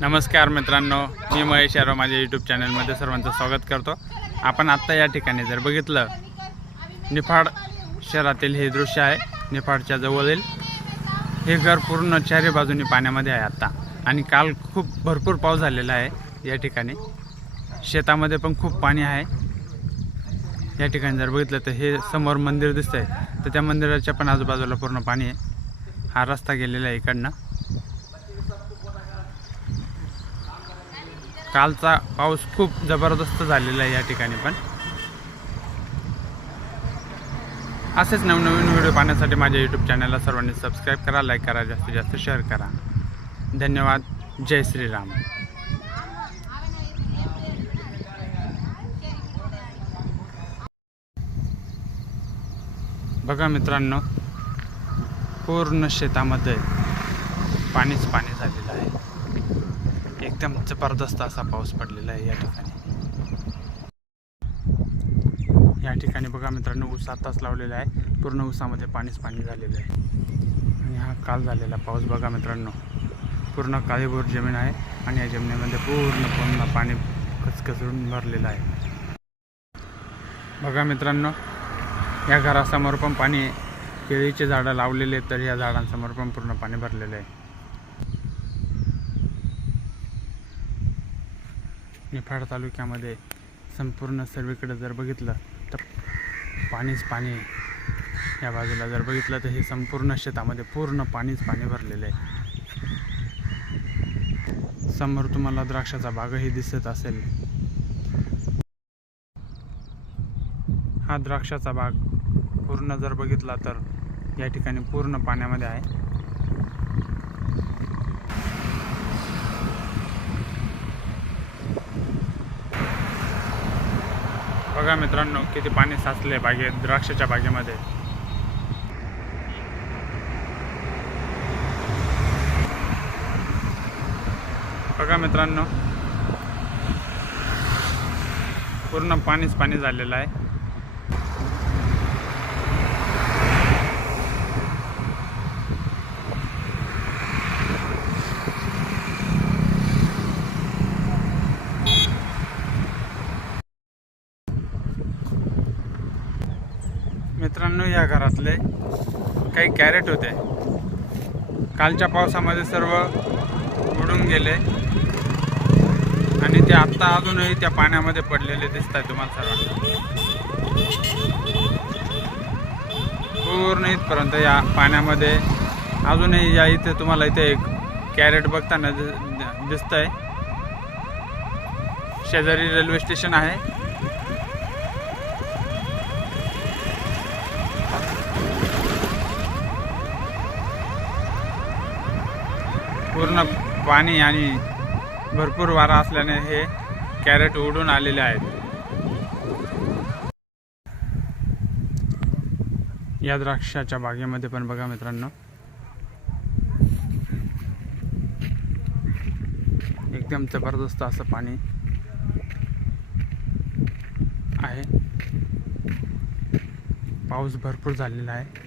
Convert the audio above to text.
नमस्कार मित्रांनो, मी महेश यादव माझ्या यूट्यूब चॅनलमध्ये सर्वांचं स्वागत करतो। आपण आत्ता या ठिकाणी जर बघितलं, निफाड शहरातील हे दृश्य आहे। निफाडच्या जवळील हे घर पूर्ण चारी बाजूनी पाण्यामध्ये आहे आता, आणि काल खूप भरपूर पाऊस झालेला आहे। या ठिकाणी शेतामध्ये पण खूप पाणी आहे। या ठिकाणी जर बघितलं तर हे समोर मंदिर दिसतंय, तर त्या मंदिराच्या पण आजूबाजूला पूर्ण पाणी आहे। हा रस्ता गेलेला आहे इकडनं। कालचा पाऊस खूप जबरदस्त झालेला आहे या ठिकाणी पण। असेच नवनवीन व्हिडिओ पाहण्यासाठी माझ्या यूट्यूब चॅनलला सर्वांनी सबस्क्राईब करा, लाईक करा, जास्तीत जास्त शेअर करा। धन्यवाद। जय श्रीराम। बघा मित्रांनो, पूर्ण शेतामध्ये पाणीच पाणी झालेलं आहे। एकदम जबरदस्त असा पाऊस पडलेला आहे या ठिकाणी। या ठिकाणी बघा मित्रांनो, ऊस आताच लावलेला आहे, पूर्ण ऊसामध्ये पाणीच पाणी झालेलं आहे। आणि हा काल झालेला पाऊस बघा मित्रांनो, पूर्ण काळीभोर जमीन आहे, आणि या जमिनीमध्ये पूर्ण पाणी कचकचून भरलेलं आहे। बघा मित्रांनो, या घरासमोर पण पाणी आहे। केळीचे झाडं लावलेले आहेत, तर या झाडांसमोर पण पूर्ण पाणी भरलेलं आहे। निफाड तालुक्यामध्ये संपूर्ण सर्वीकडे जर बघितलं तर पाणीच पाणी आहे। या बाजूला जर बघितलं तर हे संपूर्ण शेतामध्ये पूर्ण पाणीच पाणी भरलेलं आहे। समोर तुम्हाला द्राक्षाचा बागही दिसत असेल। हा द्राक्षाचा बाग पूर्ण जर बघितला तर या ठिकाणी पूर्ण पाण्यामध्ये आहे। बघा मित्रांनो, किती पाणी साचले द्राक्षाच्या बागेमध्ये। बघा मित्रांनो, पूर्ण पाणीच पाणी झालेलं आहे। मित्रांनो, या घरातले काही कॅरेट होते, कालच्या पावसामध्ये सर्व उडून गेले, आणि ते आत्ता अजूनही त्या पाण्यामध्ये पडलेले दिसत आहेत तुम्हाला सर्वांना। पूर्ण इथपर्यंत या पाण्यामध्ये अजूनही या इथे तुम्हाला इथे एक कॅरेट बघताना दिसतंय। शेजारी रेल्वे स्टेशन आहे। पूर्ण पाणी आणि भरपूर वारा असल्याने हे कॅरेट उडून आलेले आहेत। या द्राक्षाच्या बागेमध्ये पण बघा मित्रांनो, एकदम जबरदस्त असं पाणी आहे। पाऊस भरपूर झालेला आहे।